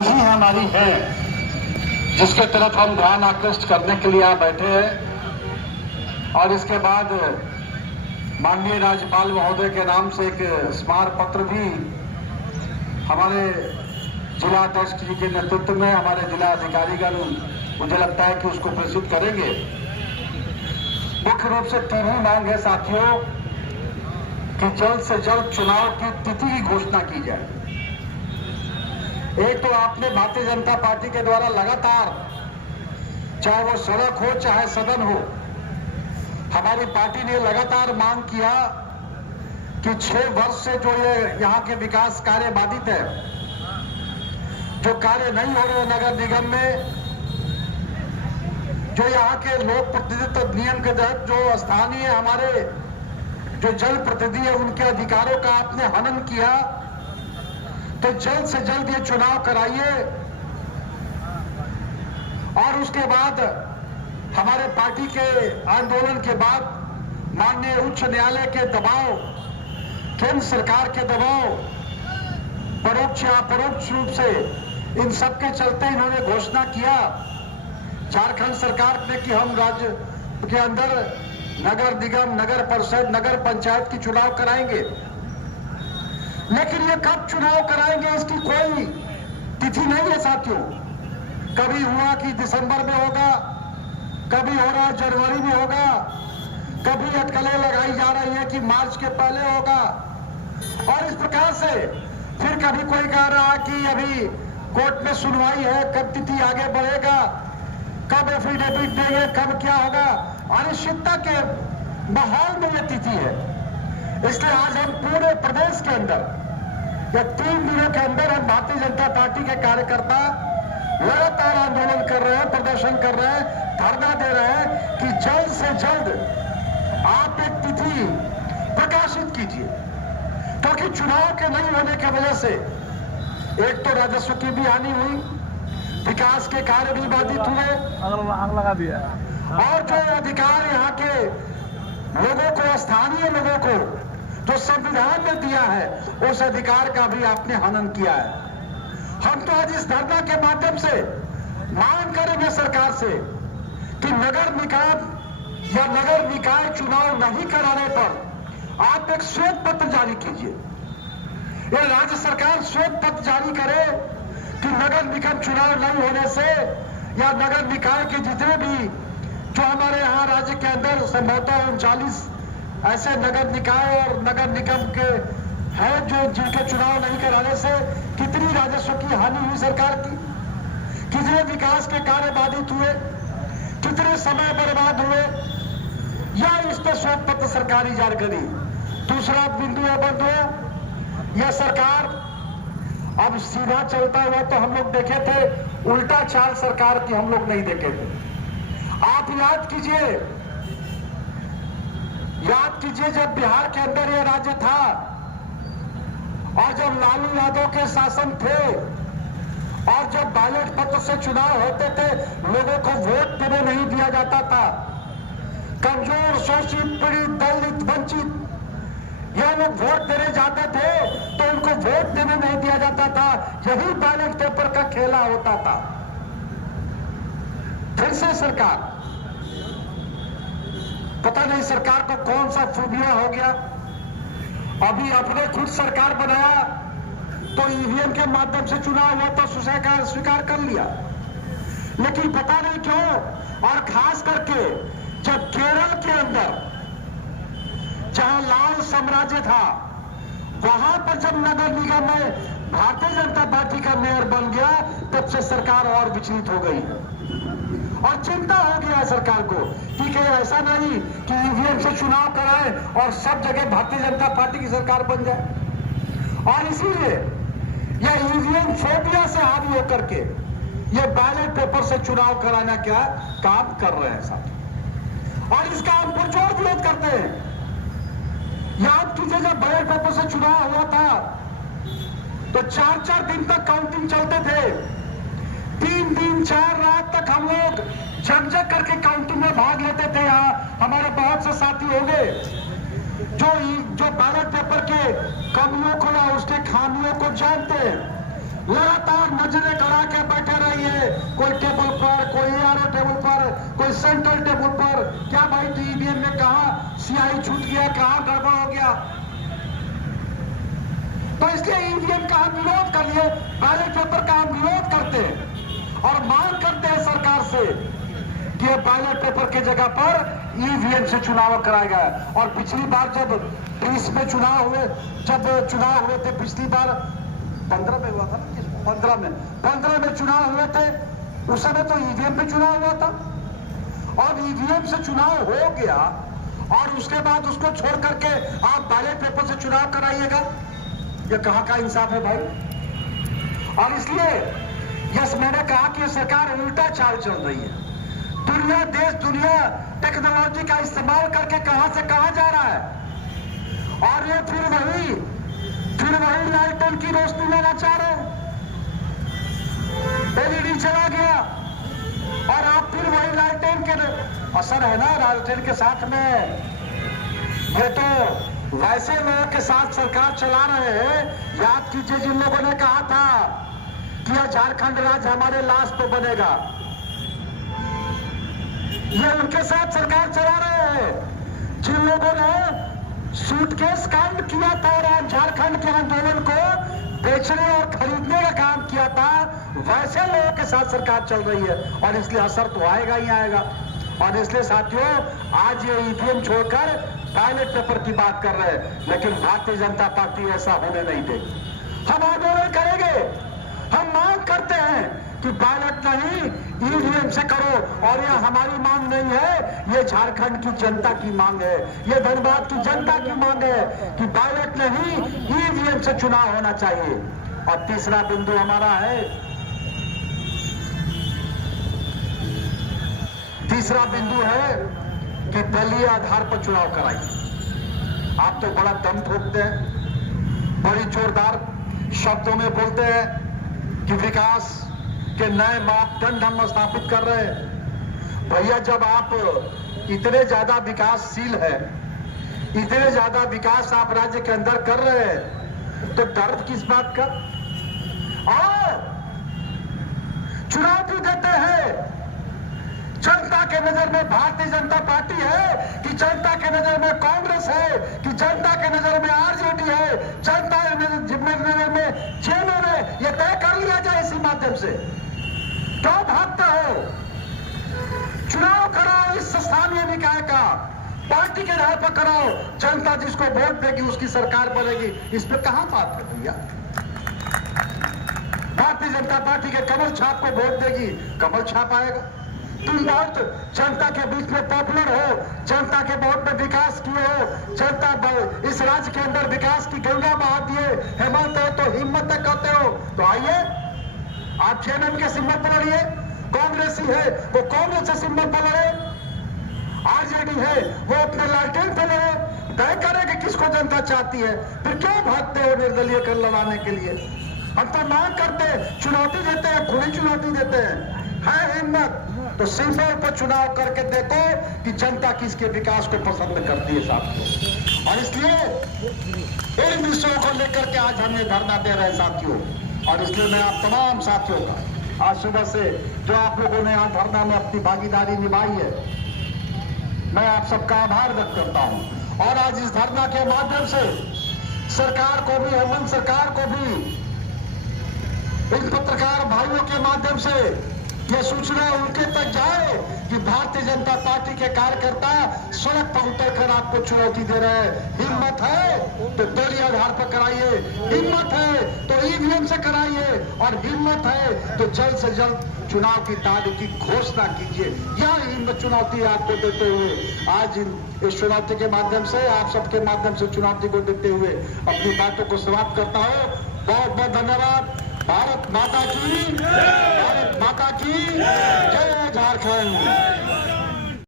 ही हमारी है जिसके तरफ हम ध्यान आकृष्ट करने के लिए यहाँ बैठे हैं। और इसके बाद माननीय राज्यपाल महोदय के नाम से एक स्मारक पत्र भी हमारे जिला अध्यक्ष जी के नेतृत्व में हमारे जिला अधिकारीगण, मुझे लगता है कि उसको प्रेषित करेंगे। मुख्य रूप से तीन ही मांग है साथियों कि जल्द से जल्द चुनाव की तिथि की घोषणा की जाए। एक तो आपने भारतीय जनता पार्टी के द्वारा लगातार, चाहे वो सड़क हो चाहे सदन हो, हमारी पार्टी ने लगातार मांग किया कि 6 वर्ष से जो ये यहाँ के विकास कार्य बाधित है, जो कार्य नहीं हो रहे नगर निगम में, जो यहाँ के लोक प्रतिनिधित्व नियम के तहत जो स्थानीय हमारे जो जन प्रतिनिधि है उनके अधिकारों का आपने हनन किया, तो जल्द से जल्द ये चुनाव कराइए। और उसके बाद हमारे पार्टी के आंदोलन के बाद माननीय उच्च न्यायालय के दबाव, केंद्र सरकार के दबाव, परोक्ष या अपरोक्ष रूप से इन सब के चलते इन्होंने घोषणा किया झारखंड सरकार ने कि हम राज्य के अंदर नगर निगम, नगर परिषद, नगर पंचायत की चुनाव कराएंगे। लेकिन ये कब चुनाव कराएंगे इसकी कोई तिथि नहीं है साथियों। कभी हुआ कि दिसंबर में होगा, कभी हो रहा जनवरी में होगा, कभी अटकलें लगाई जा रही है कि मार्च के पहले होगा। और इस प्रकार से फिर कभी कोई कह रहा है कि अभी कोर्ट में सुनवाई है, कब तिथि आगे बढ़ेगा, कब एफिडेविट देंगे, कब क्या होगा। अनिश्चितता के माहौल में यह तिथि है। इसलिए आज हम पूरे प्रदेश के अंदर या 3 दिनों के अंदर हम भारतीय जनता पार्टी के कार्यकर्ता लगातार आंदोलन कर रहे हैं, प्रदर्शन कर रहे हैं, धरना दे रहे हैं कि जल्द से जल्द आप एक तिथि प्रकाशित कीजिए। क्योंकि चुनाव के नहीं होने की वजह से एक तो राजस्व की भी हानि हुई, विकास के कार्य भी बाधित हुए, आग लगा दिया। और जो अधिकार यहाँ के लोगों को, स्थानीय लोगों को जो संविधान ने दिया है, उस अधिकार का भी आपने हनन किया है। हम तो आज इस धरना के माध्यम से मांग करेंगे सरकार से कि नगर निगम या नगर निकाय चुनाव नहीं कराने पर आप एक श्वेत पत्र जारी कीजिए। ये राज्य सरकार श्वेत पत्र जारी करे कि नगर निगम चुनाव नहीं होने से या नगर निकाय के जितने भी जो हमारे यहाँ राज्य के अंदर संभवतः 39 ऐसे नगर निकाय और नगर निगम के हैं जो जिनके चुनाव नहीं कराने से कितनी राजस्व की हानि हुई सरकार की, कितने विकास के कार्य बाधित हुए, कितने समय बर्बाद हुए, या इस पर श्वेत पत्र सरकारी जारी करी। दूसरा बिंदु है बंधुओं, यह सरकार अब सीधा चलता हुआ तो हम लोग देखे थे, उल्टा चाल सरकार की हम लोग नहीं देखे थे। आप याद कीजिए जब बिहार के अंदर यह राज्य था और जब लालू यादव के शासन थे और जब बैलेट पत्र से चुनाव होते थे, लोगों को वोट देने नहीं दिया जाता था। कमजोर, शोषित, पीड़ित, दलित, वंचित यह लोग वोट देने जाते थे तो उनको वोट देने नहीं दिया जाता था। यही बैलेट पेपर का खेला होता था। फिर से सरकार, पता नहीं सरकार को कौन सा फोबिया हो गया, अभी अपने खुद सरकार बनाया तो ईवीएम के माध्यम से चुनाव हुआ तो स्वीकार कर लिया। लेकिन पता नहीं क्यों, और खास करके जब केरल के अंदर जहां लाल साम्राज्य था, वहां पर जब नगर निगम में भारतीय जनता पार्टी का मेयर बन गया, तब से सरकार और विचलित हो गई और चिंता हो गया है सरकार को कि कहीं ऐसा नहीं कि ईवीएम से चुनाव कराए और सब जगह भारतीय जनता पार्टी की सरकार बन जाए। और इसीलिए यह ईवीएम फोबिया से हावी होकर के ये बैलेट पेपर से चुनाव कराना क्या काम कर रहे हैं साथ, और इसका हम पुरजोर विरोध करते हैं। याद कीजिए जब बैलेट पेपर से चुनाव हुआ था तो 4-4 दिन तक काउंटिंग चलते थे, 3 दिन 4 रात तक हम लोग जग करके काउंटिंग में भाग लेते थे। यहाँ हमारे बहुत से साथी हो गए जो बैलेट पेपर के कमियों को या उसके खामियों को जानते हैं, लगातार नजरें कोई टेबल पर, कोई एआरओ टेबल पर, कोई सेंट्रल टेबल पर। क्या भाई ईवीएम में कहां स्याही छूट गया, कहां गड़बड़ हो गया? तो इसलिए ईवीएम का हम विरोध कर लिए, बैलेट पेपर का हम विरोध करते हैं और मांग करते हैं सरकार से कि बैलेट पेपर की जगह पर ईवीएम से चुनाव कराया गया। और पिछली बार जब 20 में चुनाव हुए, थे पिछली बार 15 में हुआ था ना, 15 में चुनाव हुए थे, उस समय तो ईवीएम पे चुनाव हुआ था। और ईवीएम से चुनाव हो गया और उसके बाद उसको छोड़ करके आप बैलेट पेपर से चुनाव कराइएगा, ये कहां का इंसाफ है भाई? और इसलिए यस, मैंने कहा कि सरकार उल्टा चाल चल रही है। देश दुनिया टेक्नोलॉजी का इस्तेमाल करके कहां से कहां जा रहा है और ये फिर वही लालटेन की रोशनी में लाचार है। एलईडी चला गया और आप फिर वही लालटेन के असर है ना, लालटेन के साथ में। ये तो वैसे लोगों के साथ सरकार चला रहे हैं। याद कीजिए जिन लोगों ने कहा था कि यह झारखंड राज्य हमारे लाश पे बनेगा, ये उनके साथ सरकार चला रहे हैं। जिन लोगों ने सूटकेस कांड किया था और झारखंड के आंदोलन को बेचने और खरीदने का काम किया था, वैसे लोगों के साथ सरकार चल रही है और इसलिए असर तो आएगा ही आएगा। और इसलिए साथियों, आज ये ईवीएम छोड़कर बैलेट पेपर की बात कर रहे हैं, लेकिन भारतीय जनता पार्टी ऐसा होने नहीं देगी। हम आंदोलन करेंगे, हम मांग करते हैं कि बैलेट नहीं ईवीएम से करो। और यह हमारी मांग नहीं है, ये झारखंड की जनता की मांग है, ये धनबाद की जनता की मांग है कि बैलेट नहीं ईवीएम से चुनाव होना चाहिए। और तीसरा बिंदु हमारा है, तीसरा बिंदु है कि दलीय आधार पर चुनाव कराइए। आप तो बड़ा दम ठोकते हैं, बड़ी जोरदार शब्दों में बोलते हैं कि विकास के नए मापदंड हम स्थापित कर रहे हैं। भैया, जब आप इतने ज्यादा विकासशील है, इतने ज्यादा विकास आप राज्य के अंदर कर रहे हैं, तो दर्द किस बात का? और चुनाव भी देते हैं। जनता के नजर में भारतीय जनता पार्टी है कि जनता के नजर में कांग्रेस है कि जनता के नजर में आरजेडी है, जनता के नजर में जेएनयू है, यह तय कर लिया जाए इसी माध्यम से। क्यों भागते हो? चुनाव कराओ इस स्थानीय निकाय का, पार्टी के आधार पर कराओ। जनता जिसको वोट देगी उसकी सरकार बनेगी। इस पे कहां बात है भैया? भारतीय जनता पार्टी के कमल छाप को वोट देगी, कमल छाप आएगा। तुम बहुत जनता के बीच में पॉपुलर हो, जनता के वोट में विकास किए हो, जनता इस राज्य के अंदर विकास की गंगा बहा दिए, हेमंत हो तो हिम्मत तक करते हो, तो आइए आप जेएनयू के सिंबल पर लड़िए। कांग्रेसी है वो कांग्रेस के सिंबल पर लड़े, आरजेडी है वो अपने लालटेन पर लड़े, तय करे कि किसको जनता चाहती है। फिर क्यों भागते हो निर्दलीय कर लड़ाने के लिए? हम तो मांग करते हैं, चुनौती देते हैं, खुली चुनौती देते हैं। है हिम्मत तो सिंबल पर चुनाव करके देखो कि जनता किसके विकास को पसंद करती है साथियों। और इसलिए इन विषयों को लेकर के आज हम ये धरना दे रहे हैं साथियों। और इसलिए मैं आप तमाम साथियों का आज सुबह से जो आप लोगों ने यहाँ धरना में अपनी भागीदारी निभाई है, मैं आप सबका आभार व्यक्त करता हूँ। और आज इस धरना के माध्यम से सरकार को भी, हेमंत सरकार को भी, इन पत्रकार भाइयों के माध्यम से ये सूचना उनके तक जाए कि भारतीय जनता पार्टी के कार्यकर्ता सड़क पर उतरकर आपको चुनौती दे रहे हैं। हिम्मत है तो दलीय आधार पर कराइए, हिम्मत है तो ईवीएम से कराइए, और हिम्मत है तो जल्द से जल्द चुनाव की तारीख की घोषणा कीजिए। यह हिम्मत चुनौती आपको देते हुए आज इस चुनौती के माध्यम से, आप सबके माध्यम से चुनौती को देते हुए अपनी बातों को समाप्त करता हूँ। बहुत बहुत धन्यवाद। भारत माता की, भारत माता की जय झारखंड।